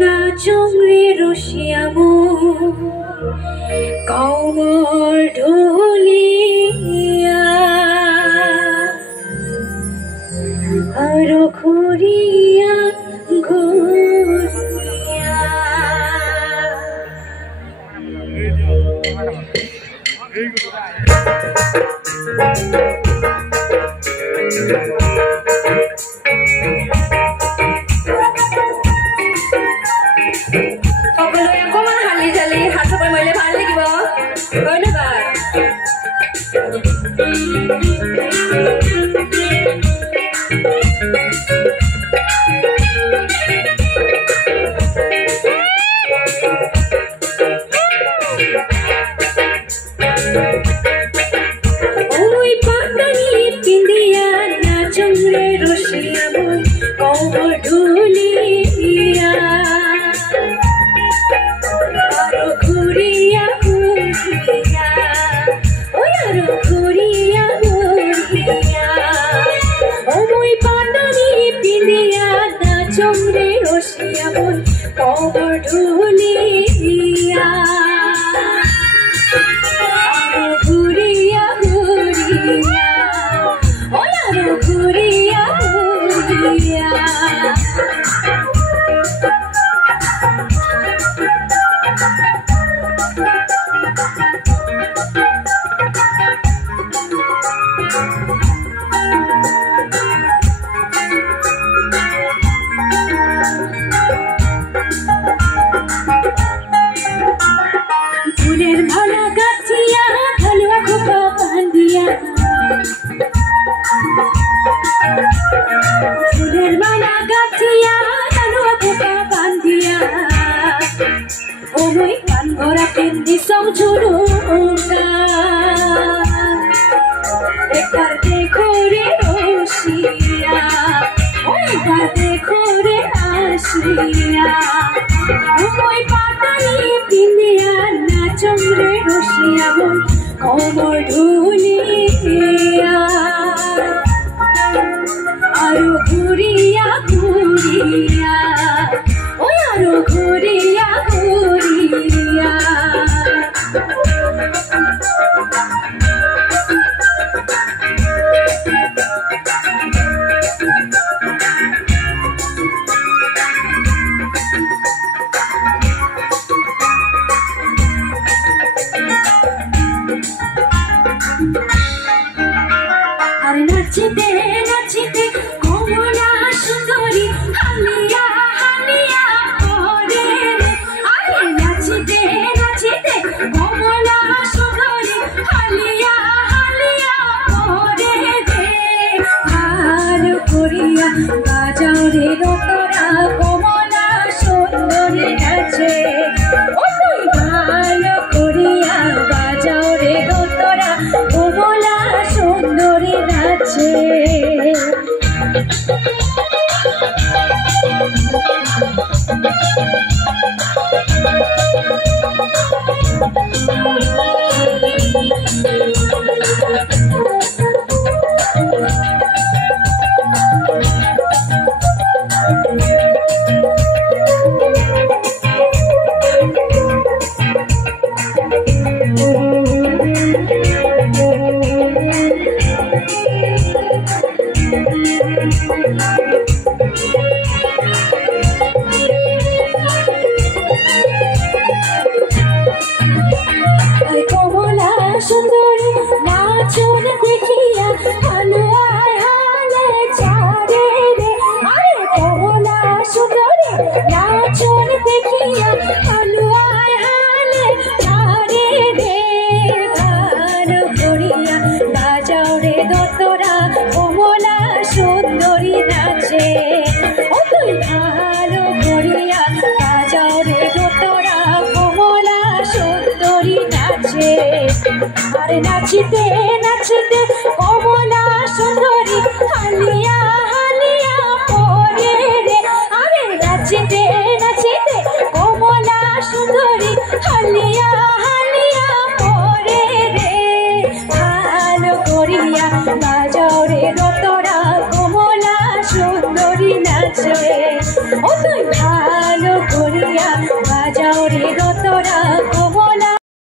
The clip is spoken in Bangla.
নাচংরে রসিয়ামো কমর ঢুলিয়া আর ঘুরিয়া ঘুরিয়া সকলোৱে অকণমান হালি জালি হাত চাপৰি মাৰিলে ভাল লাগিব ধন্যবাদ। ওই পাতানি পিন্দিয়া নাচংরে রসিয়া মই কমর ঢুলিয়া আরো ঘুরিয়া ঘুরিয়া ওই আরো ঘুরিয়া ঘুরিয়া ওই পাতানি পিন্দিয়া নাচংরে রসিয়া মই কমর ঢুলিয়া আরো ঘুরিয়া ঘুরিয়া ওই আরো ঘুরিয়া ঘুরিয়া ফুলের মালা গাছিয়া হালুয়া খোপা বান্ধিয়া ফুলের মালা গাছিয়া হালুয়া খোপা বান্ধিয়া ওই কান ভরা পিন্দি সৌঝুরুকা একবার দেখো রে রসিয়া একবার দেখো রে আসিয়া ওই পাতানি পিন্দিয়া নাচংরে রসিয়া মই কমর ঢুলিয়া আরো ঘুরিয়া ঘুরিয়া ওই আরো ঘুরিয়া ঘুরিয়া আর নাচিতে নাচিতে কমলা সুন্দরী হালিয়া হালিয়া করে আরে নাচিতে নাচিতে কমলা সুন্দরী হালিয়া হালিয়া করে দে ভালো করিয়া বাজাও রে দোতরা কমলা সুন্দরী নাচে ও তুই ভালো করিয়া বাজাও রে দোতরা কমলা সুন্দরী নাচে কমলা সুন্দরী নাচন দেখিয়া হালুয়ায় হালে ছাড়ে রে আরে কমলা সুন্দরী নাচন দেখিয়া হালুয়ায় হালে ছাড়ে রে ভালো করিয়া বাজাও রে দোতরা কমলা সুন্দরী নাচে ও তুই ভালো করিয়া বাজাও রে দোতরা কমলা সুন্দরী নাচে আরে নাচিতে নাচিতে কমলা সুন্দরী হালিয়া হালিয়া করে রে আরে নাচিতে নাচিতে কমলা সুন্দরী হালিয়া হালিয়া করে রে ভালো করিয়া বাজাও রে দোতরা কমলা সুন্দরী নাচে ও তুই ভালো গতরা